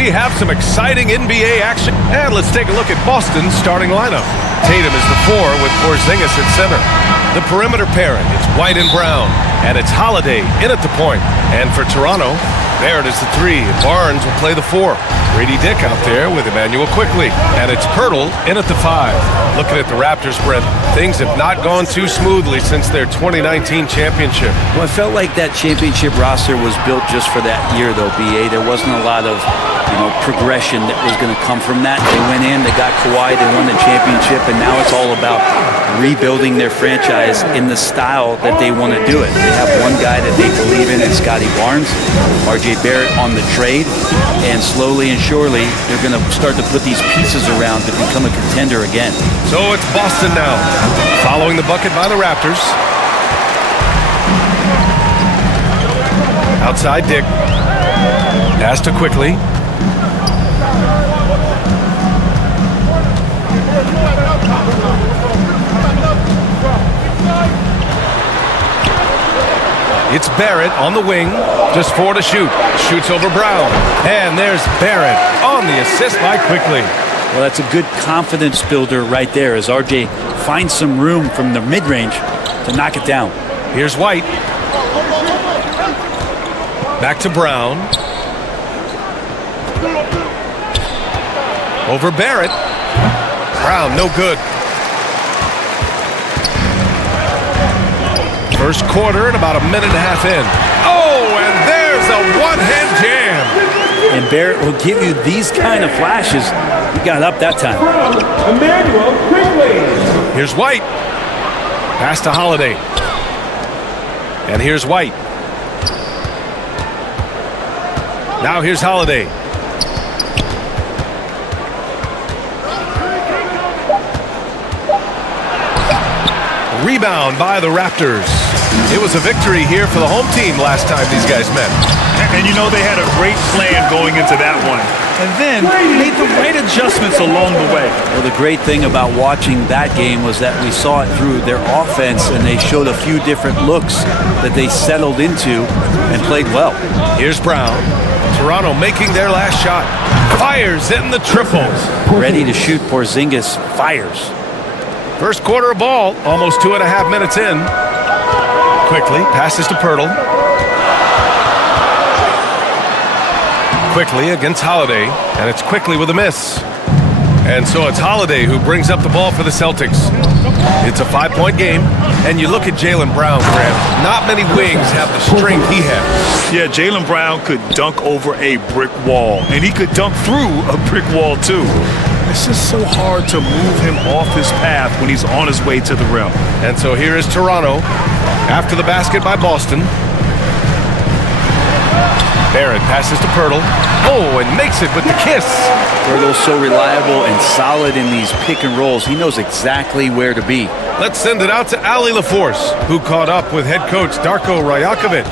we have some exciting NBA action. And let's take a look at Boston's starting lineup. Tatum is the 4 with Porzingis at center. The perimeter pairing, it's White and Brown. And it's Holiday in at the point. And for Toronto, Barrett is the 3. Barnes will play the 4. Grady Dick out there with Emmanuel Quickly. And it's Pirtle in at the 5. Looking at the Raptors, Brent, things have not gone too smoothly since their 2019 championship. Well, I felt like that championship roster was built just for that year, though, B.A. There wasn't a lot of progression that was going to come from that. They went in, they got Kawhi, they won the championship, and now it's all about rebuilding their franchise in the style that they want to do it. They have one guy that they believe in, and Scotty Barnes, R.J. Barrett on the trade, and slowly and surely they're going to start to put these pieces around to become a contender again. So it's Boston now, following the bucket by the Raptors. Outside Dick. Pass to Quickly. It's Barrett on the wing, just 4 to shoot. Shoots over Brown. And there's Barrett on the assist by Quickly. Well, that's a good confidence builder right there as RJ finds some room from the mid-range to knock it down. Here's White. Back to Brown. Over Barrett. Brown, no good. First quarter and about a minute and a half in. Oh, and there's a one-hand jam. And Barrett will give you these kind of flashes. He got up that time. Emmanuel Quickly. Here's White. Pass to Holiday. And here's White. Now here's Holiday. Rebound by the Raptors. It was a victory here for the home team last time these guys met. And they had a great plan going into that one. And then made the right adjustments along the way. Well, the great thing about watching that game was that we saw it through their offense, and they showed a few different looks that they settled into and played well. Here's Brown. Toronto making their last shot. Fires in the triples. Ready to shoot. Porzingis fires. First quarter of ball, almost 2.5 minutes in. Quickly passes to Pirtle. Quickly against Holiday, and it's Quickly with a miss. And so it's Holiday who brings up the ball for the Celtics. It's a 5-point game, and you look at Jaylen Brown, Grant. Not many wings have the strength he has. Yeah, Jaylen Brown could dunk over a brick wall, and he could dunk through a brick wall too. It's just so hard to move him off his path when he's on his way to the rim. And so here is Toronto after the basket by Boston. Barrett passes to Pirtle. Oh, and makes it with the kiss. Pirtle's so reliable and solid in these pick and rolls. He knows exactly where to be. Let's send it out to Allie LaForce, who caught up with head coach Darko Rajakovic.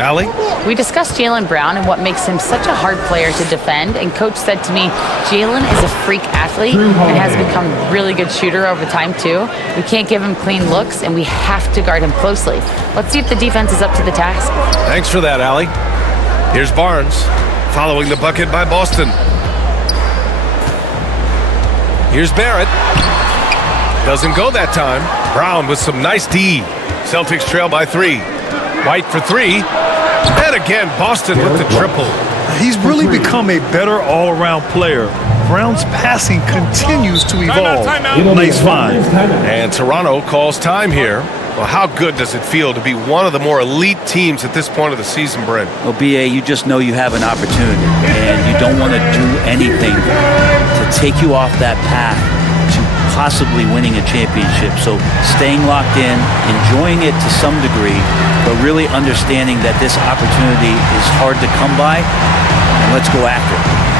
Allie? We discussed Jaylen Brown and what makes him such a hard player to defend, and coach said to me, Jaylen is a freak athlete and has become a really good shooter over time too. We can't give him clean looks, and we have to guard him closely. Let's see if the defense is up to the task. Thanks for that, Allie. Here's Barnes, following the bucket by Boston. Here's Barrett. Doesn't go that time. Brown with some nice D. Celtics trail by 3. White for 3. And again, Boston with the triple. He's really become a better all-around player. Brown's passing continues to evolve. Nice find. And Toronto calls time here. Well, how good does it feel to be one of the more elite teams at this point of the season, Brent? Well, B.A., you just know you have an opportunity, and you don't want to do anything to take you off that path to possibly winning a championship. So staying locked in, enjoying it to some degree, but really understanding that this opportunity is hard to come by, and let's go after it.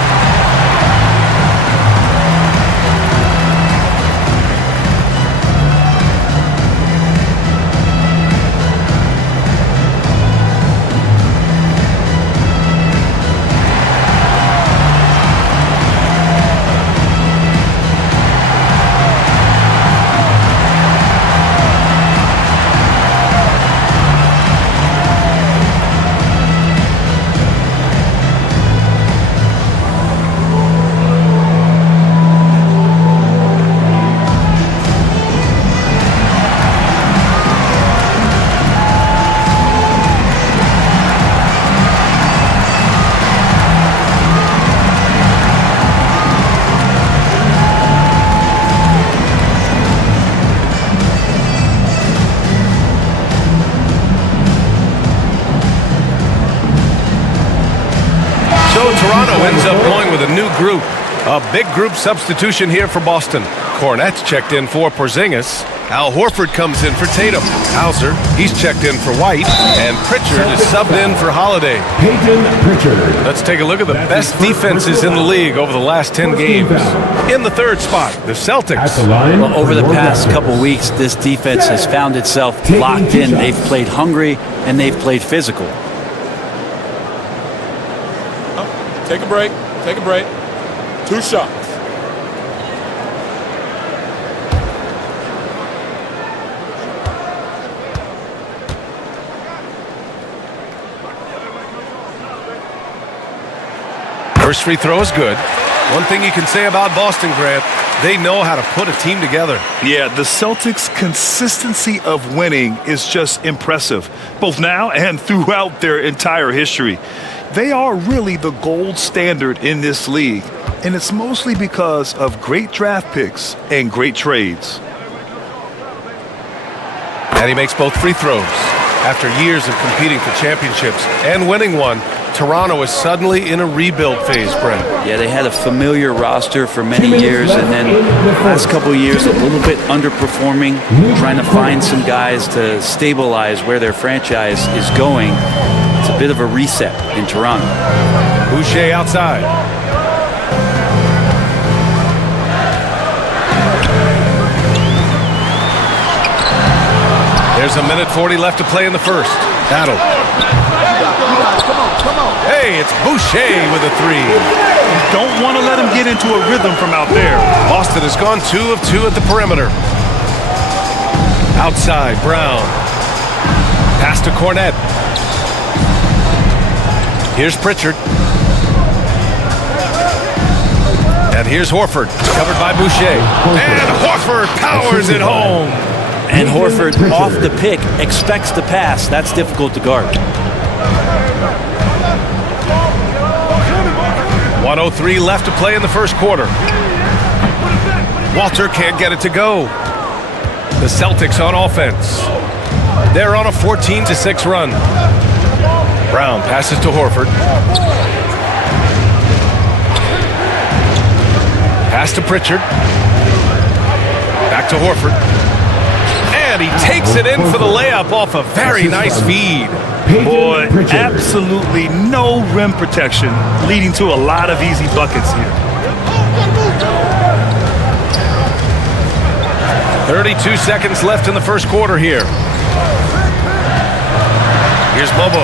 Toronto ends up going with a new group. A big group substitution here for Boston. Cornette's checked in for Porzingis. Al Horford comes in for Tatum. Hauser, he's checked in for White. And Pritchard is subbed in for Holiday. Peyton Pritchard. Let's take a look at the best defenses in the league over the last 10 games. In the third spot, the Celtics. At the line, Well, over the for past Raptors. couple weeks, this defense has found itself locked in. They've played hungry and they've played physical. Take a break. Take a break. 2 shots. First free throw is good. One thing you can say about Boston, Grant, they know how to put a team together. Yeah, the Celtics' consistency of winning is just impressive, both now and throughout their entire history. They are really the gold standard in this league, and it's mostly because of great draft picks and great trades. And he makes both free throws. After years of competing for championships and winning one, Toronto is suddenly in a rebuild phase, Brent. Yeah, they had a familiar roster for many years, and then the last couple of years a little bit underperforming, trying to find some guys to stabilize where their franchise is going. It's a bit of a reset in Toronto. Boucher outside. There's a minute 40 left to play in the first. Battle. Hey, it's Boucher with a three. Don't want to let him get into a rhythm from out there. Boston has gone 2 of 2 at the perimeter. Outside, Brown. Pass to Cornette. Here's Pritchard. And here's Horford, covered by Boucher. And Horford powers it home. And Horford, off the pick, expects the pass. That's difficult to guard. 1:03 left to play in the first quarter. Walter can't get it to go. The Celtics on offense. They're on a 14-6 run. Brown passes to Horford. Pass to Pritchard. Back to Horford. And he takes it in for the layup off a very nice feed. Boy, absolutely no rim protection, leading to a lot of easy buckets here. 32 seconds left in the first quarter here. Here's Bobo.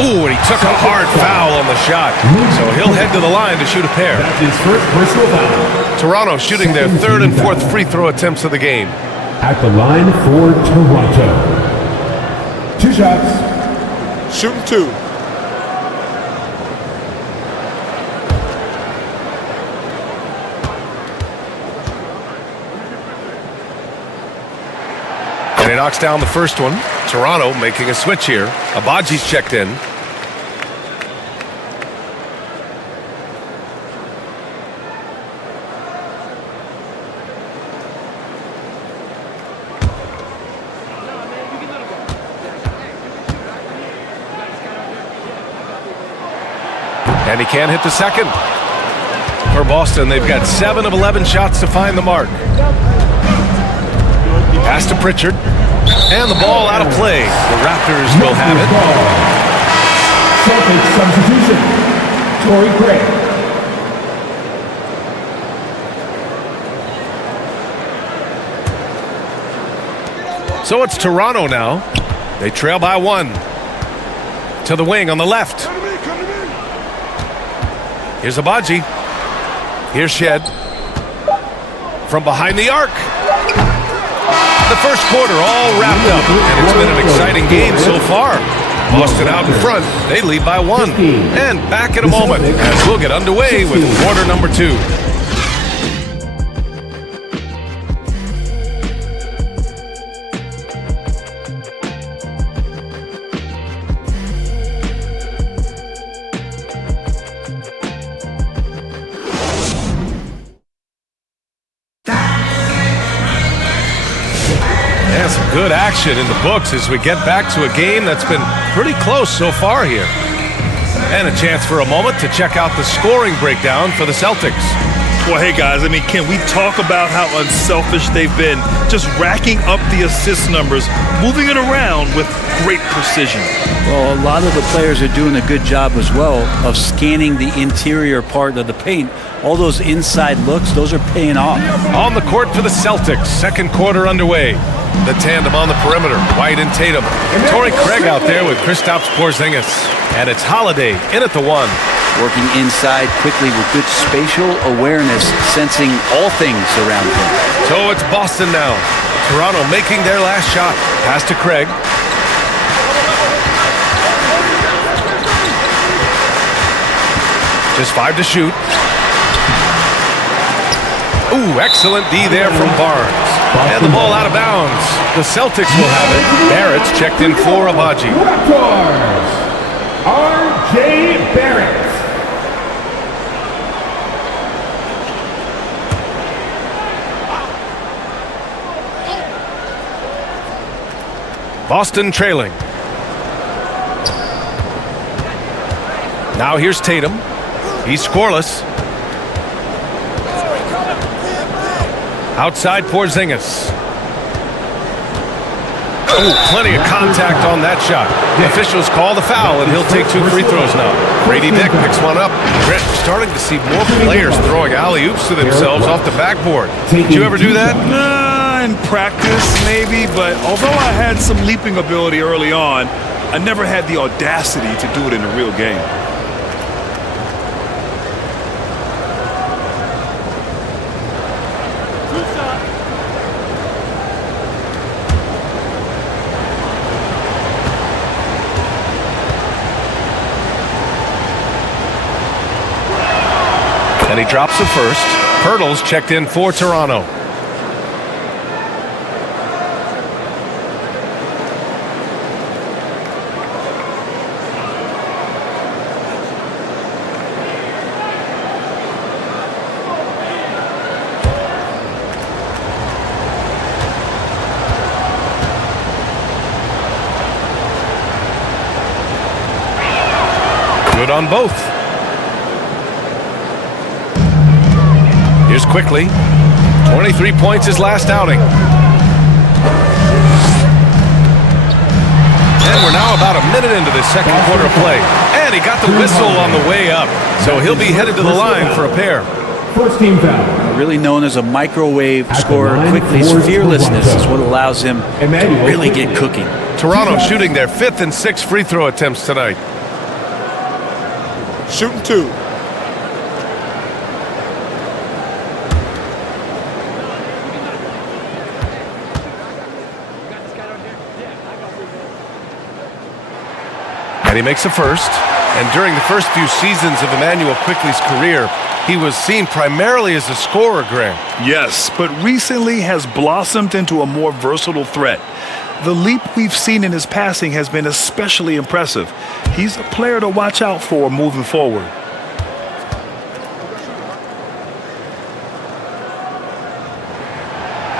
Ooh, and he took a hard foul on the shot. So he'll head to the line to shoot a pair. That's his first personal foul. Toronto shooting their third and fourth free throw attempts of the game. At the line for Toronto. 2 shots. Shooting 2. And he knocks down the first one. Toronto making a switch here. Abaji's checked in. And he can't hit the second. For Boston, they've got 7 of 11 shots to find the mark. Pass to Pritchard. And the ball out of play. The Raptors will have it. Celtics substitution. Torrey Craig. So it's Toronto now. They trail by 1. To the wing on the left. Here's Abaji. Here's Shed. From behind the arc. The first quarter all wrapped up, and it's been an exciting game so far. Boston out in front. They lead by 1. And back in a moment as we'll get underway with quarter number 2. good action in the books as we get back to a game that's been pretty close so far here. And a chance for a moment to check out the scoring breakdown for the Celtics. Well, hey, guys, I mean, can we talk about how unselfish they've been? Just racking up the assist numbers, moving it around with great precision. Well, a lot of the players are doing a good job as well of scanning the interior part of the paint. All those inside looks, those are paying off. On the court for the Celtics, second quarter underway. The tandem on the perimeter, White and Tatum. Torrey Craig out there with Kristaps Porzingis. And it's Holiday in at the one. Working inside quickly with good spatial awareness, sensing all things around him. So it's Boston now. Toronto making their last shot. Pass to Craig. Just 5 to shoot. Ooh, excellent D there from Barnes. And the ball out of bounds. The Celtics will have it. Barrett's checked in for Abaji. RAPTORS, R.J. Barrett. Boston trailing. Now here's Tatum. He's scoreless. Outside Porzingis. Oh, plenty of contact on that shot. The officials call the foul, and he'll take 2 free throws now. Brady Dick picks one up. Brett, starting to see more players throwing alley-oops to themselves off the backboard. Did you ever do that? In practice, maybe, but although I had some leaping ability early on, I never had the audacity to do it in a real game. And he drops the first. Pirtle's checked in for Toronto. Good on both. Here's quickly. 23 points his last outing. And we're now about a minute into the second quarter of play. And he got the whistle on the way up. So he'll be headed to the line for a pair. First team foul. Really known as a microwave scorer quickly. His fearlessness is what allows him to really get cooking. Toronto shooting their 5th and 6th free throw attempts tonight. Shooting 2. And he makes a first. And during the first few seasons of Emmanuel Quickley's career, he was seen primarily as a scorer, Graham. Yes, but recently has blossomed into a more versatile threat. The leap we've seen in his passing has been especially impressive. He's a player to watch out for moving forward.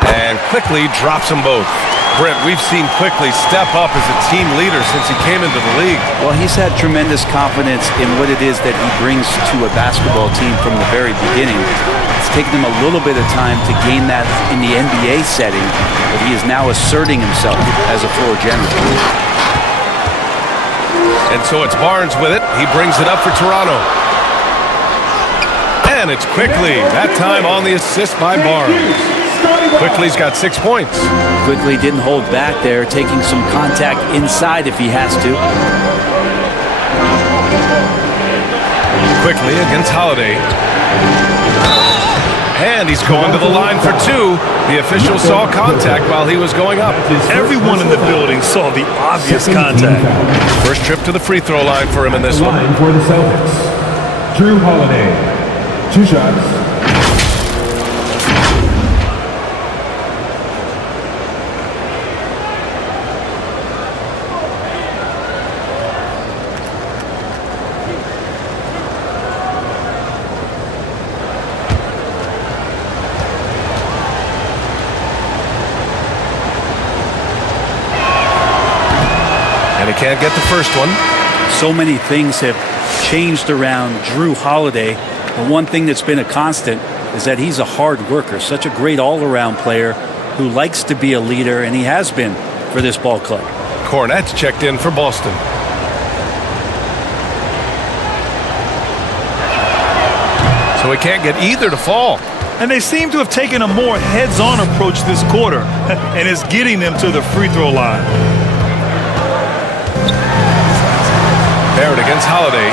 And Quickley drops them both. Brent, we've seen Quickley step up as a team leader since he came into the league. Well, he's had tremendous confidence in what it is that he brings to a basketball team from the very beginning. It's taken him a little bit of time to gain that in the NBA setting, but he is now asserting himself as a floor general. And so it's Barnes with it. He brings it up for Toronto. And it's Quickley, that time on the assist by Barnes. Quickley's got 6 points. Quickly didn't hold back there, taking some contact inside if he has to. Quickly against Holiday. And he's going to the line for 2. The official saw contact while he was going up. Everyone in the building saw the obvious contact. First trip to the free throw line for him in this one. Line for the Celtics. Drew Holiday. 2 shots. Can't get the first one. So many things have changed around Drew Holiday. The one thing that's been a constant is that he's a hard worker, such a great all-around player who likes to be a leader, and he has been for this ball club. Cornette's checked in for Boston. So he can't get either to fall. And they seem to have taken a more heads-on approach this quarter, and it's getting them to the free throw line. Barrett against Holiday.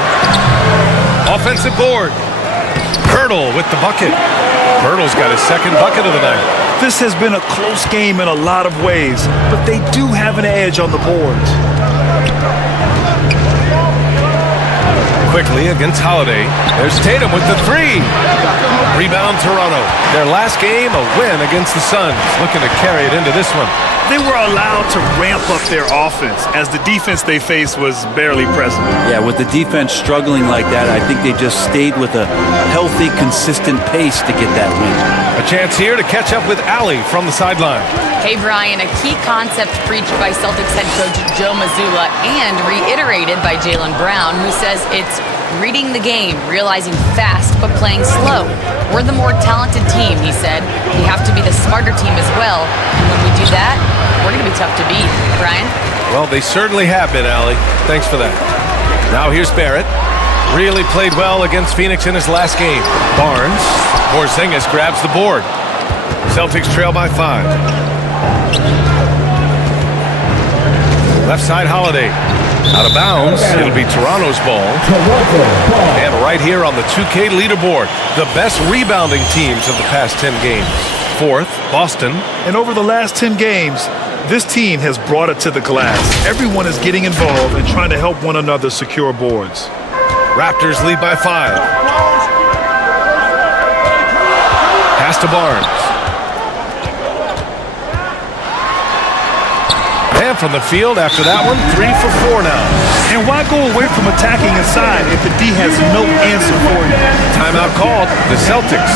Offensive board. Hurdle with the bucket. Hurdle's got his second bucket of the night. This has been a close game in a lot of ways, but they do have an edge on the boards. Quickly against Holiday. There's Tatum with the three. Rebound Toronto. Their last game, a win against the Suns. Looking to carry it into this one. They were allowed to ramp up their offense as the defense they faced was barely present. Yeah, with the defense struggling like that, I think they just stayed with a healthy, consistent pace to get that win. A chance here to catch up with Allie from the sideline. Hey, Brian, a key concept preached by Celtics head coach Joe Mazzulla and reiterated by Jaylen Brown, who says it's reading the game, realizing fast but playing slow. We're the more talented team, he said. We have to be the smarter team as well. And when we do that, we're going to be tough to beat. Brian? Well, they certainly have been, Allie. Thanks for that. Now here's Barrett. Really played well against Phoenix in his last game. Barnes. Porzingis grabs the board. Celtics trail by 5. Left side Holiday. Out of bounds. It'll be Toronto's ball. And right here on the 2K leaderboard, the best rebounding teams of the past 10 games. Fourth, Boston. And over the last 10 games, this team has brought it to the glass. Everyone is getting involved and trying to help one another secure boards. Raptors lead by 5. Pass to Barnes. And from the field after that one, 3 for 4 now. And why go away from attacking inside if the D has no answer for you? Timeout called, the Celtics.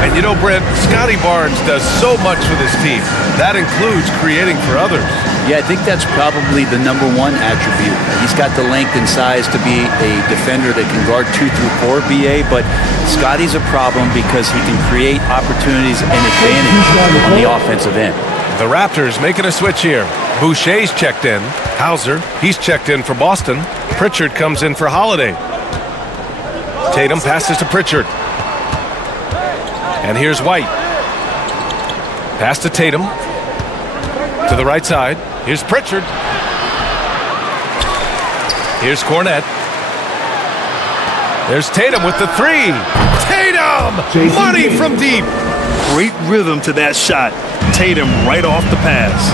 And you know, Brent, Scotty Barnes does so much with his team. That includes creating for others. Yeah, I think that's probably the number one attribute. He's got the length and size to be a defender that can guard 2 through 4, BA, but Scotty's a problem because he can create opportunities and advantage on the offensive end. The Raptors making a switch here. Boucher's checked in. Hauser, he's checked in for Boston. Pritchard comes in for Holiday. Tatum passes to Pritchard. And here's White. Pass to Tatum. To the right side. Here's Pritchard. Here's Cornette. There's Tatum with the three. Tatum! Money from deep. Great rhythm to that shot. Tatum right off the pass.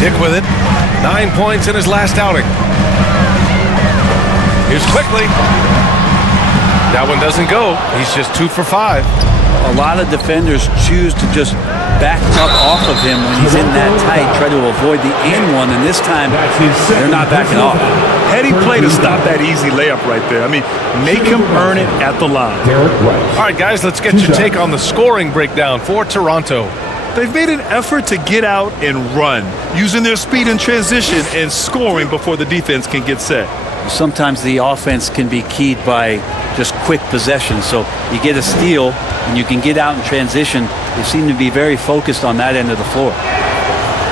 Dick with it. 9 points in his last outing. Here's Quickly. That one doesn't go. He's just 2 for 5. A lot of defenders choose to just back up off of him when he's in that tight, try to avoid the and one, and this time they're not backing off. Heady play to stop that easy layup right there. I mean, make him earn it at the line. All right, guys, let's get your take on the scoring breakdown for Toronto. They've made an effort to get out and run, using their speed in transition and scoring before the defense can get set. Sometimes the offense can be keyed by just quick possession. So you get a steal and you can get out in transition. They seem to be very focused on that end of the floor.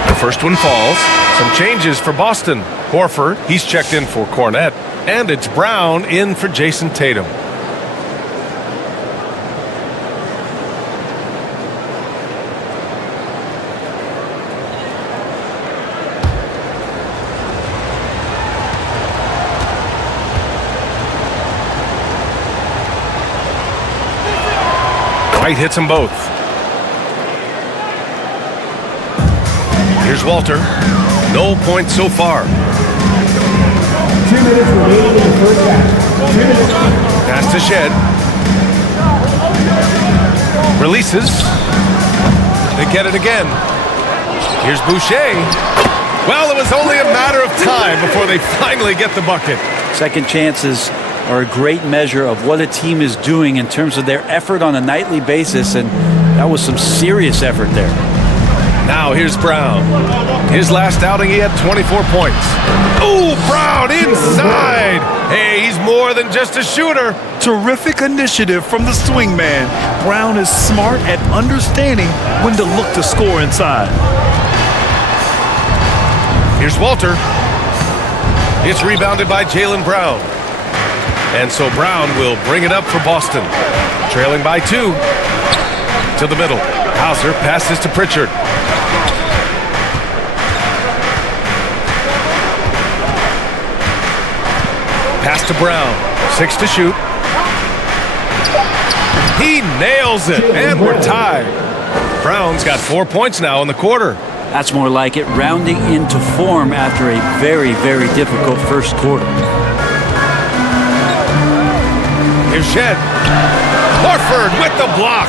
The first one falls. Some changes for Boston. Horford, he's checked in for Cornette. And it's Brown in for Jason Tatum. White hits them both. Here's Walter. No points so far. 2 minutes remaining in the first half. 2 minutes. Pass to Shed. Releases. They get it again. Here's Boucher. Well, it was only a matter of time before they finally get the bucket. Second chances are a great measure of what a team is doing in terms of their effort on a nightly basis, and that was some serious effort there. Now here's Brown. His last outing, he had 24 points. Oh, Brown inside. Hey, he's more than just a shooter. Terrific initiative from the swing man. Brown is smart at understanding when to look to score inside. Here's Walter. It's rebounded by Jaylen Brown. And so Brown will bring it up for Boston. Trailing by 2. To the middle. Hauser passes to Pritchard. Pass to Brown. 6 to shoot. He nails it, and we're tied. Brown's got 4 points now in the quarter. That's more like it, rounding into form after a very, very difficult first quarter. Here's Shed. Horford with the block.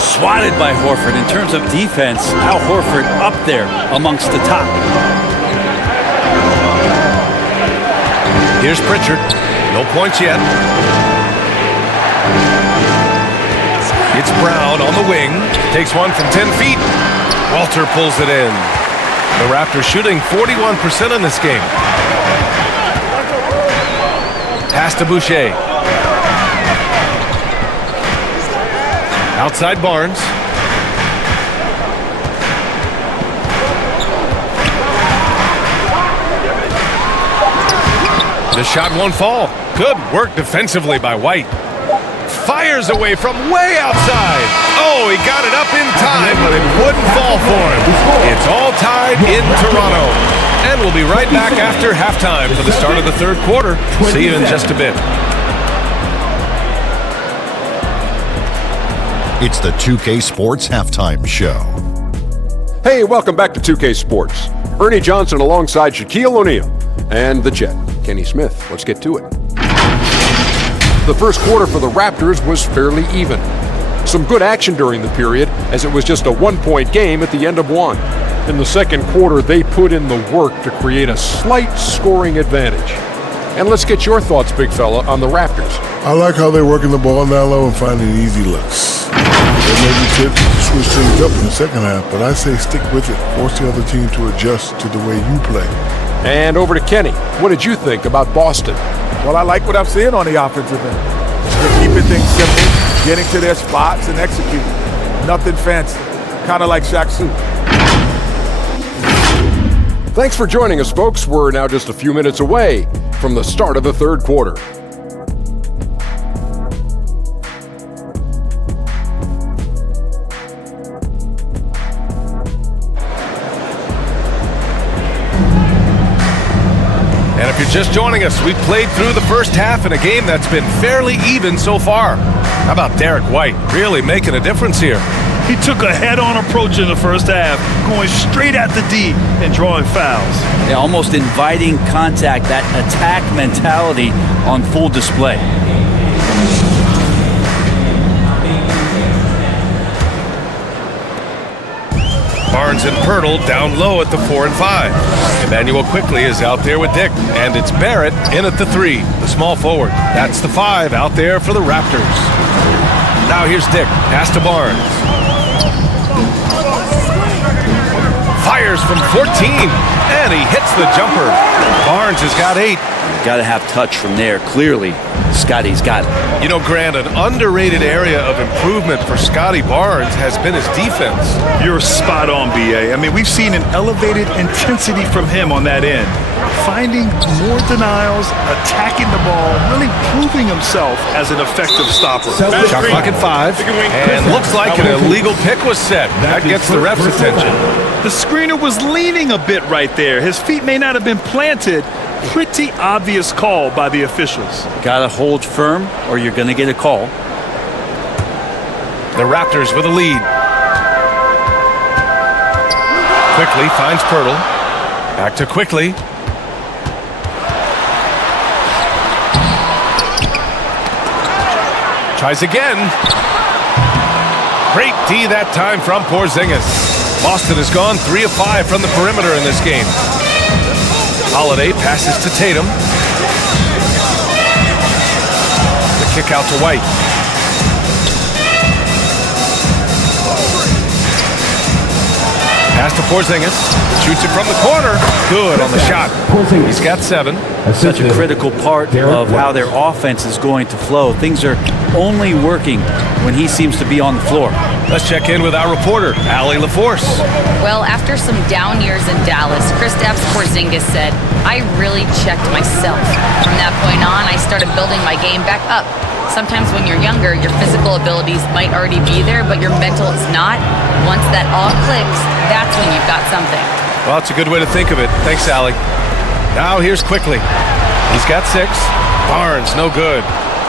Swatted by Horford. In terms of defense, Al Horford up there amongst the top. Here's Pritchard. No points yet. It's Brown on the wing. Takes one from 10 feet. Walter pulls it in. The Raptors shooting 41% in this game. Pass to Boucher. Outside Barnes. The shot won't fall. Good work defensively by White. Fires away from way outside. Oh, he got it up in time, but it wouldn't fall for him. It's all tied in Toronto. And we'll be right back after halftime for the start of the third quarter. See you in just a bit. It's the 2K Sports Halftime Show. Hey, welcome back to 2K Sports. Ernie Johnson alongside Shaquille O'Neal and the Jet, Kenny Smith. Let's get to it. The first quarter for the Raptors was fairly even. Some good action during the period, as it was just a one-point game at the end of one. In the second quarter, they put in the work to create a slight scoring advantage. And let's get your thoughts, big fella, on the Raptors. I like how they're working the ball down low and finding easy looks. They may be tempted to switch things up in the second half, but I say stick with it. Force the other team to adjust to the way you play. And over to Kenny. What did you think about Boston? Well, I like what I'm seeing on the offensive end. They're keeping things simple, getting to their spots and executing. Nothing fancy. Kind of like Shaq Su. Thanks for joining us, folks. We're now just a few minutes away from the start of the third quarter. And if you're just joining us, we've played through the first half in a game that's been fairly even so far. How about Derek White really making a difference here? He took a head-on approach in the first half, going straight at the D and drawing fouls. Yeah, almost inviting contact, that attack mentality on full display. Barnes and Pirtle down low at the 4 and 5. Emmanuel quickly is out there with Dick, and it's Barrett in at the 3, the small forward. That's the 5 out there for the Raptors. Now here's Dick, pass to Barnes. Fires from 14, and he hits the jumper. Barnes has got 8. Got to have touch from there. Clearly, Scotty's got it. You know, Grant, an underrated area of improvement for Scotty Barnes has been his defense. You're spot on, B.A. I mean, we've seen an elevated intensity from him on that end. Finding more denials, attacking the ball, really proving himself as an effective stopper. Shot clock at 5, and looks like an illegal pick was set. That gets the ref's attention. The screener was leaning a bit right there. His feet may not have been planted. Pretty obvious call by the officials. Got to hold firm or you're going to get a call. The Raptors with a lead. Quickly finds Pirtle. Back to Quickly. Tries again. Great D that time from Porzingis. Boston has gone 3 of 5 from the perimeter in this game. Holiday passes to Tatum. The kick out to White. Pass to Porzingis. Shoots it from the corner. Good on the shot. He's got 7. Such a critical part of how their offense is going to flow. Things are only working when he seems to be on the floor. Let's check in with our reporter, Allie LaForce. Well, after some down years in Dallas, Kristaps Porzingis said, "I really checked myself. From that point on, I started building my game back up. Sometimes when you're younger, your physical abilities might already be there, but your mental is not. Once that all clicks, that's when you've got something." Well, it's a good way to think of it. Thanks, Allie. Now here's Quickly. He's got 6. Barnes, no good.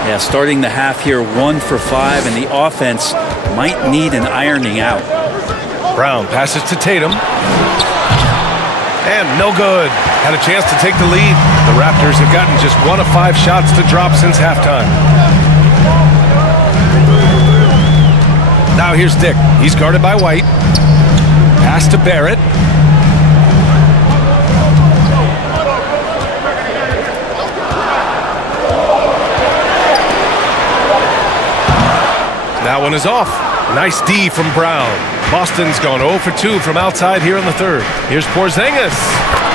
Yeah, starting the half here 1 for 5, and the offense might need an ironing out. Brown passes to Tatum. And no good. Had a chance to take the lead. The Raptors have gotten just 1 of 5 shots to drop since halftime. Now here's Dick. He's guarded by White. Pass to Barrett. That one is off. Nice D from Brown. Boston's gone 0 for 2 from outside here in the third. Here's Porzingis.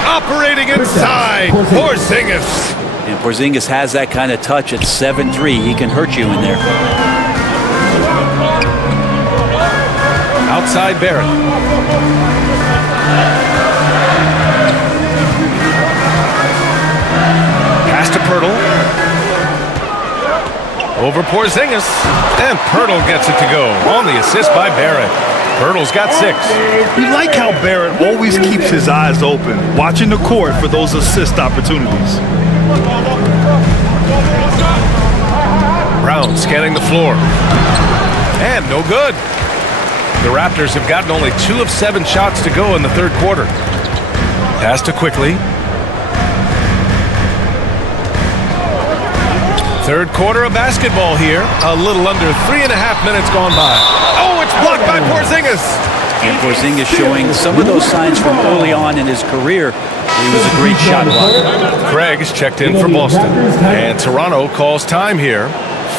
Operating inside. Porzingis. And Porzingis has that kind of touch at 7'3". He can hurt you in there. Outside Barrett. Pass to Pirtle. Over Porzingis. And Pirtle gets it to go on the assist by Barrett. Pirtle's got 6. We like how Barrett always keeps his eyes open, watching the court for those assist opportunities. Brown scanning the floor. And no good. The Raptors have gotten only 2 of 7 shots to go in the third quarter. Pass to Quickly. Third quarter of basketball here. A little under 3.5 minutes gone by. Oh, it's blocked by Porzingis. And Porzingis showing some of those signs from early on in his career. He was a great shot blocker. Craig is checked in for Boston. And Toronto calls time here.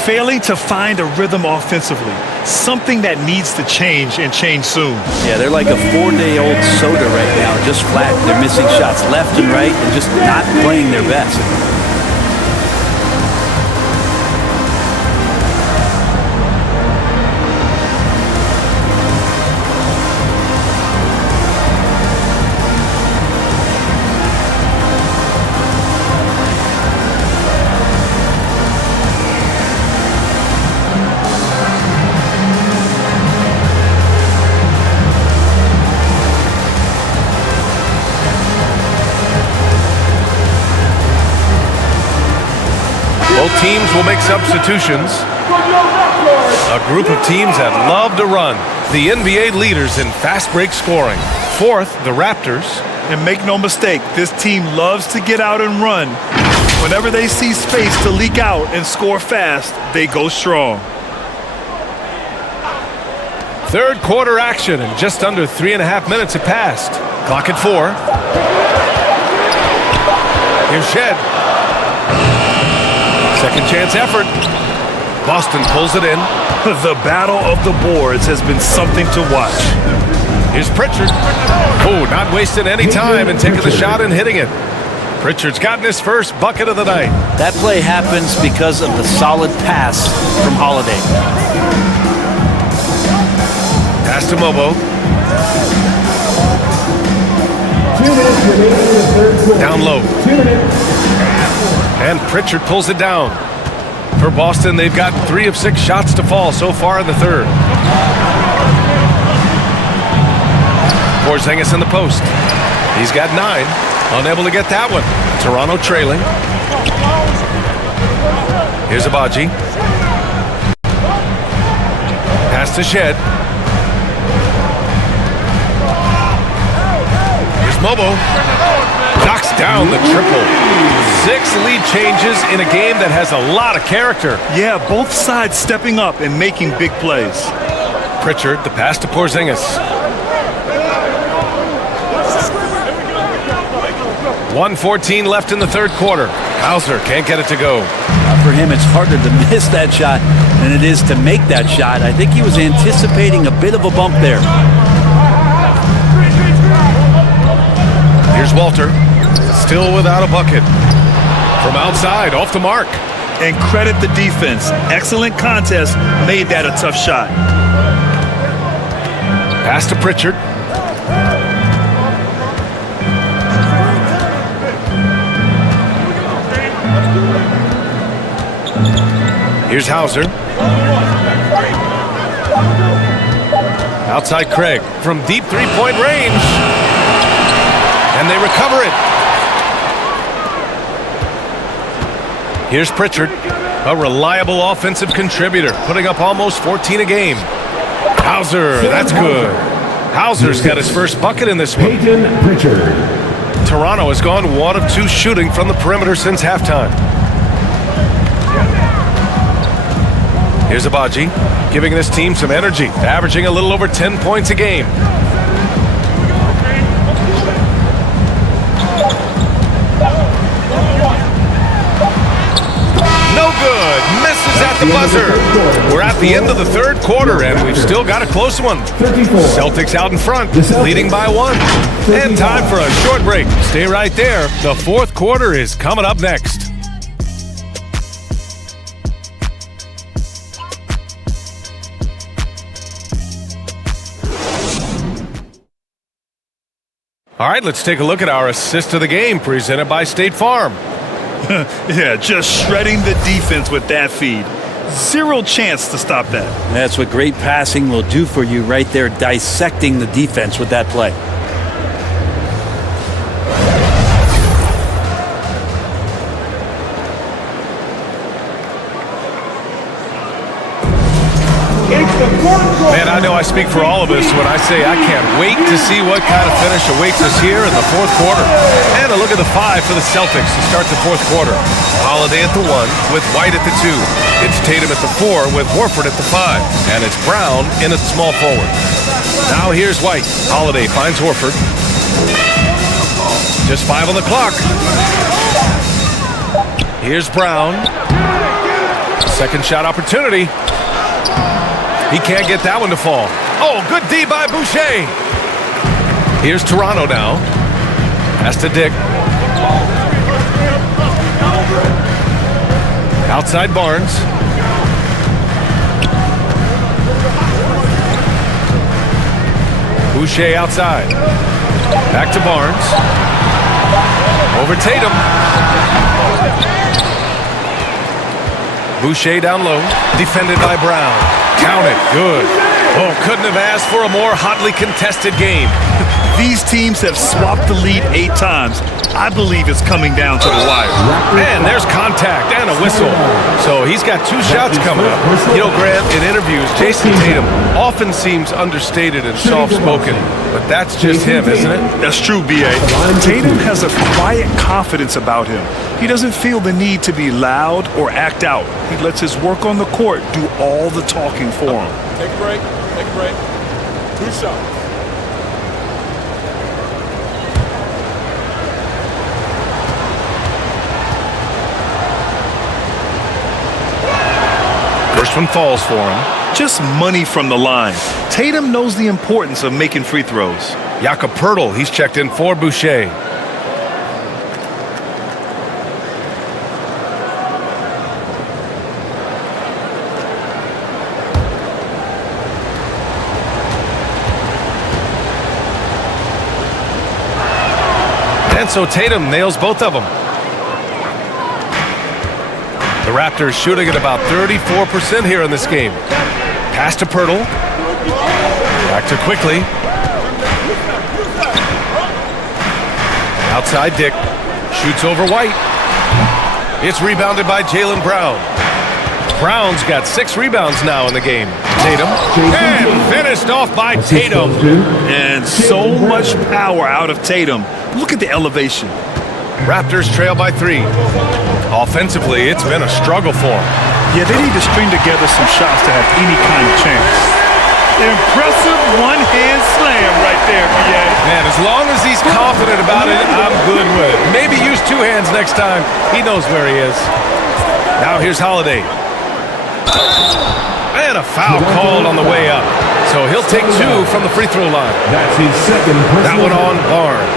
Failing to find a rhythm offensively. Something that needs to change and change soon. Yeah, they're like a 4-day-old soda right now, just flat. They're missing shots left and right and just not playing their best. Both teams will make substitutions. A group of teams that love to run. The NBA leaders in fast break scoring. 4th, the Raptors. And make no mistake, this team loves to get out and run. Whenever they see space to leak out and score fast, they go strong. Third quarter action, and just under 3.5 minutes have passed. Clock at 4. Here's Shed. Second chance effort. Boston pulls it in. The battle of the boards has been something to watch. Here's Pritchard. Oh, not wasting any time and taking the shot and hitting it. Pritchard's gotten his first bucket of the night. That play happens because of the solid pass from Holiday. Pass to Mobo. Down low. And Pritchard pulls it down. For Boston, they've got 3 of 6 shots to fall so far in the third. Porzingis in the post. He's got 9. Unable to get that one. Toronto trailing. Here's Abaji. Pass to Shed. Here's Mobo. Knocks down the triple. 6 lead changes in a game that has a lot of character. Yeah, both sides stepping up and making big plays. Pritchard, the pass to Porzingis. 1:14 left in the third quarter. Hauser can't get it to go. For him, it's harder to miss that shot than it is to make that shot. I think he was anticipating a bit of a bump there. Here's Walter. Still without a bucket. From outside, off the mark. And credit the defense. Excellent contest. Made that a tough shot. Pass to Pritchard. Here's Hauser. Outside Craig from deep three-point range. And they recover it. Here's Pritchard, a reliable offensive contributor, putting up almost 14 a game. Hauser, that's good. Hauser's got his first bucket in this one. Peyton Pritchard. Toronto has gone 1 of 2 shooting from the perimeter since halftime. Here's Abaji, giving this team some energy, averaging a little over 10 points a game. No good. Misses at the buzzer. We're at the end of the third quarter, and we've still got a close one. Celtics out in front, leading by 1. And time for a short break. Stay right there. The fourth quarter is coming up next. All right, let's take a look at our assist of the game presented by State Farm. Yeah, just shredding the defense with that feed. Zero chance to stop that. That's what great passing will do for you right there, dissecting the defense with that play. Man, I know I speak for all of us when I say I can't wait to see what kind of finish awaits us here in the fourth quarter. And a look at the 5 for the Celtics to start the fourth quarter. Holiday at the 1 with White at the 2. It's Tatum at the 4 with Horford at the 5. And it's Brown in at the small forward. Now here's White. Holiday finds Horford. Just 5 on the clock. Here's Brown. Second shot opportunity. He can't get that one to fall. Oh, good D by Boucher. Here's Toronto now. Pass to Dick. Outside Barnes. Boucher outside. Back to Barnes. Over Tatum. Boucher down low. Defended by Brown. Count it. Good. Oh, couldn't have asked for a more hotly contested game. These teams have swapped the lead 8 times. I believe it's coming down to the wire. And there's contact and a whistle. So he's got 2 shots coming up. You know, Grant, in interviews, Jason Tatum often seems understated and soft-spoken. But that's just him, isn't it? That's true, B.A. Tatum has a quiet confidence about him. He doesn't feel the need to be loud or act out. He lets his work on the court do all the talking for him. Take a break. Take a break. 2 shots. First one falls for him. Just money from the line. Tatum knows the importance of making free throws. Jakob Poeltl, he's checked in for Boucher. And so Tatum nails both of them. The Raptors shooting at about 34% here in this game. Pass to Poeltl. Back to Quickly. Outside Dick. Shoots over White. It's rebounded by Jaylen Brown. Brown's got 6 rebounds now in the game. Tatum. And finished off by Tatum. And so much power out of Tatum. Look at the elevation. Raptors trail by 3. Offensively, it's been a struggle for them. Yeah, they need to string together some shots to have any kind of chance. Impressive one-hand slam right there, B.A. Man, as long as he's confident about it, I'm good with it. Maybe use 2 hands next time. He knows where he is. Now here's Holiday. And a foul called on the way up. So he'll take 2 from the free throw line. That's his second That personal one on Barnes.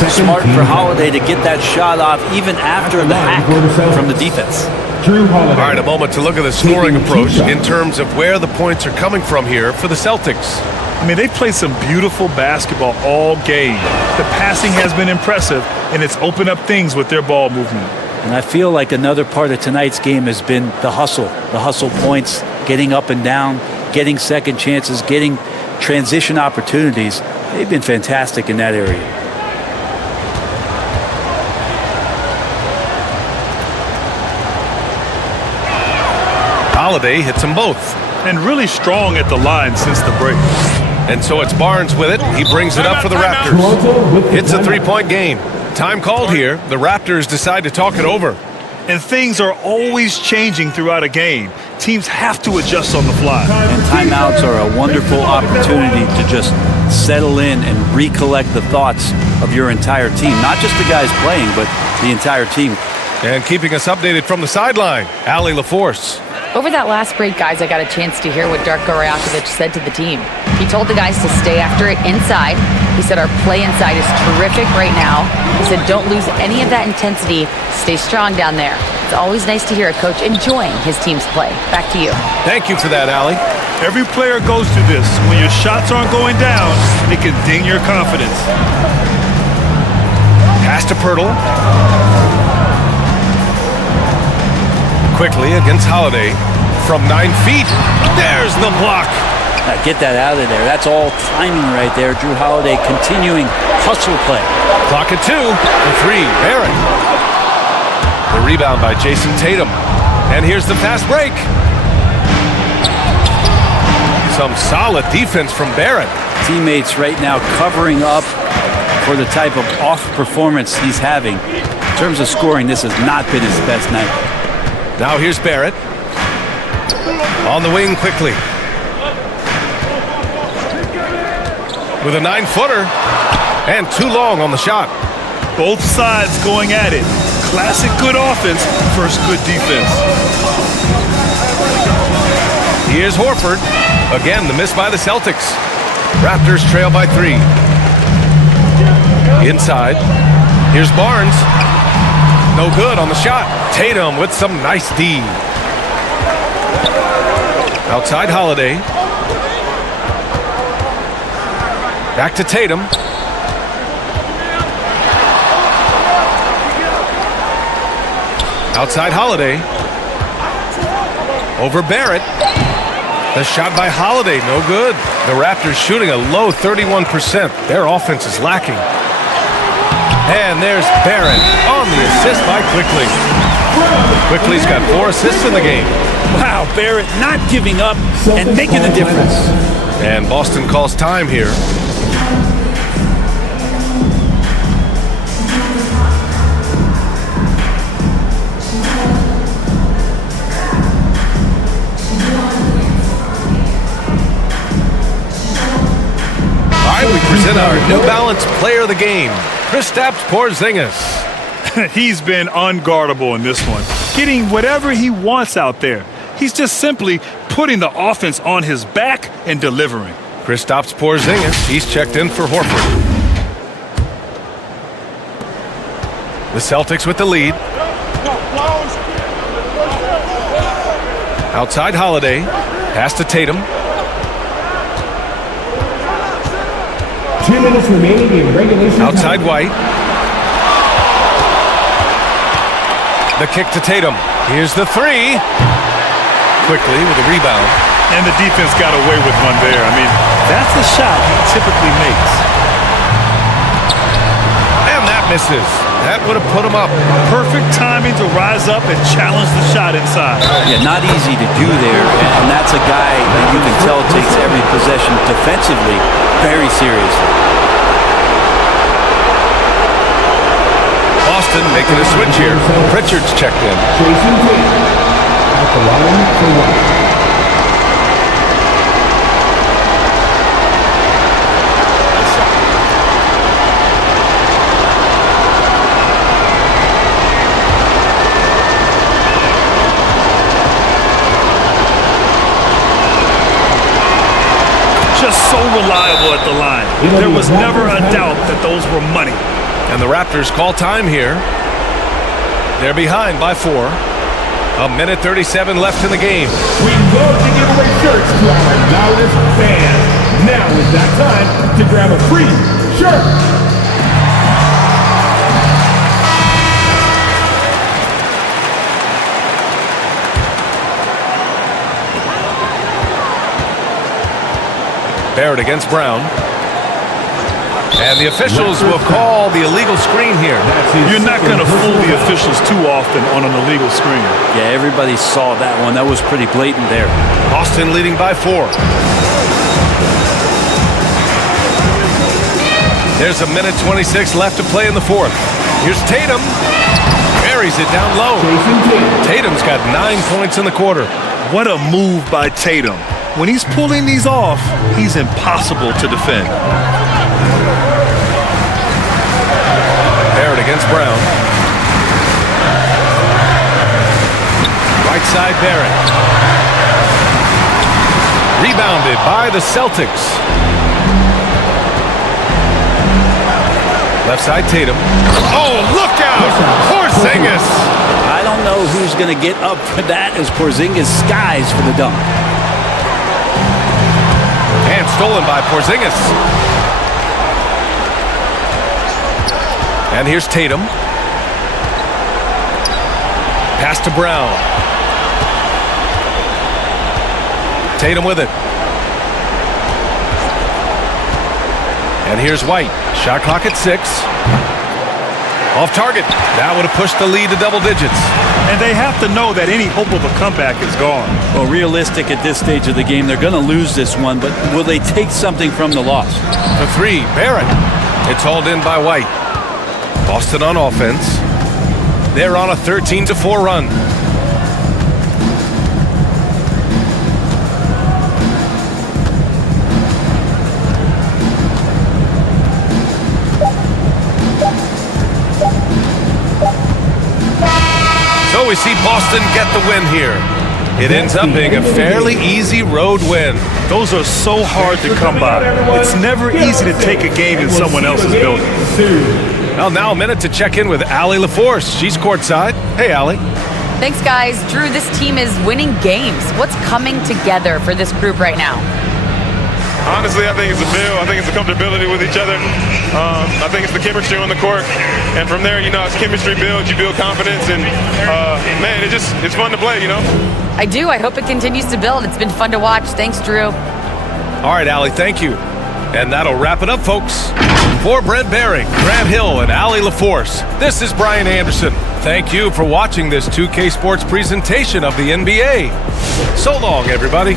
Second Smart team for foul. Holiday to get that shot off even after the hack from the defense. Drew Holiday. All right, a moment to look at the scoring approach in terms of where the points are coming from here for the Celtics. I mean, they've played some beautiful basketball all game. The passing has been impressive, and it's opened up things with their ball movement. And I feel like another part of tonight's game has been the hustle points, getting up and down, getting second chances, getting transition opportunities. They've been fantastic in that area. Holiday hits them both. And really strong at the line since the break. And so it's Barnes with it. He brings it up for the Raptors. Toronto with the It's a timeout. three-point game. Time called here. The Raptors decide to talk it over. And things are always changing throughout a game. Teams have to adjust on the fly. And timeouts are a wonderful opportunity to just settle in and recollect the thoughts of your entire team. Not just the guys playing, but the entire team. And keeping us updated from the sideline, Allie LaForce. Over that last break, guys, I got a chance to hear what Darko Rajakovic said to the team. He told the guys to stay after it inside. He said our play inside is terrific right now. He said don't lose any of that intensity. Stay strong down there. It's always nice to hear a coach enjoying his team's play. Back to you. Thank you for that, Allie. Every player goes through this. When your shots aren't going down, it can ding your confidence. Pass to Pirtle. Quickly against Holiday from 9 feet. There's the block. Get that out of there. That's all timing right there. Drew Holiday continuing hustle play. Clock at 2 for 3. Barrett. The rebound by Jason Tatum. And here's the fast break. Some solid defense from Barrett. Teammates right now covering up for the type of off performance he's having. In terms of scoring, this has not been his best night. Now here's Barrett. On the wing quickly. With a 9-footer. And too long on the shot. Both sides going at it. Classic good offense versus good defense. Here's Horford. Again, the miss by the Celtics. Raptors trail by 3. Inside. Here's Barnes. No good on the shot. Tatum with some nice D. Outside Holiday. Back to Tatum. Outside Holiday. Over Barrett. The shot by Holiday, no good. The Raptors shooting a low 31%. Their offense is lacking. And there's Barrett on the assist by Quickly. Quickly's got 4 assists in the game. Wow, Barrett not giving up and making a difference. And Boston calls time here. We present our New Balance Player of the Game, Kristaps Porzingis. He's been unguardable in this one, getting whatever he wants out there. He's just simply putting the offense on his back and delivering. Kristaps Porzingis, he's checked in for Horford. The Celtics with the lead. Outside Holiday, pass to Tatum. 2 minutes remaining in regulation. Outside White. The kick to Tatum. Here's the 3. Quickly with a rebound. And the defense got away with one there. I mean, that's the shot he typically makes. And that misses. That would have put him up. Perfect timing to rise up and challenge the shot inside. Yeah, not easy to do there, and that's a guy that you can tell takes every possession defensively very seriously. Boston making a switch here. Pritchard's checked in. Jason Tatum at the line for 1. so reliable at the line. There was never a doubt that those were money. And the Raptors call time here. They're behind by 4. 1:37 left in the game. We love to give away shirts to our loudest fans. Now is that time to grab a free shirt. Barrett against Brown. And the officials will call the illegal screen here. You're not going to fool the officials too often on an illegal screen. Yeah, everybody saw that one. That was pretty blatant there. Boston leading by 4. There's 1:26 left to play in the 4th. Here's Tatum. Buries it down low. Tatum's got 9 points in the quarter. What a move by Tatum. When he's pulling these off, he's impossible to defend. Barrett against Brown. Right side Barrett. Rebounded by the Celtics. Left side Tatum. Oh, look out! Porzingis! I don't know who's going to get up for that as Porzingis skies for the dunk. And stolen by Porzingis. And here's Tatum. Pass to Brown. Tatum with it. And here's White. Shot clock at 6. Off target. That would have pushed the lead to double digits. And they have to know that any hope of a comeback is gone. Well, realistic at this stage of the game, they're going to lose this one, but will they take something from the loss? The 3, Barrett. It's hauled in by White. Boston on offense. They're on a 13-4 run. So we see Boston get the win here. It ends up being a fairly easy road win. Those are so hard to come by. It's never easy to take a game in someone else's building. Well, now a minute to check in with Allie LaForce. She's courtside. Hey, Allie. Thanks, guys. Drew, this team is winning games. What's coming together for this group right now? Honestly, I think it's a feel. I think it's the comfortability with each other. I think it's the chemistry on the court. And from there, as chemistry builds, you build confidence. And, man, it's fun to play, I do. I hope it continues to build. It's been fun to watch. Thanks, Drew. All right, Allie, thank you. And that'll wrap it up, folks. For Brent Baring, Grant Hill, and Allie LaForce, this is Brian Anderson. Thank you for watching this 2K Sports presentation of the NBA. So long, everybody.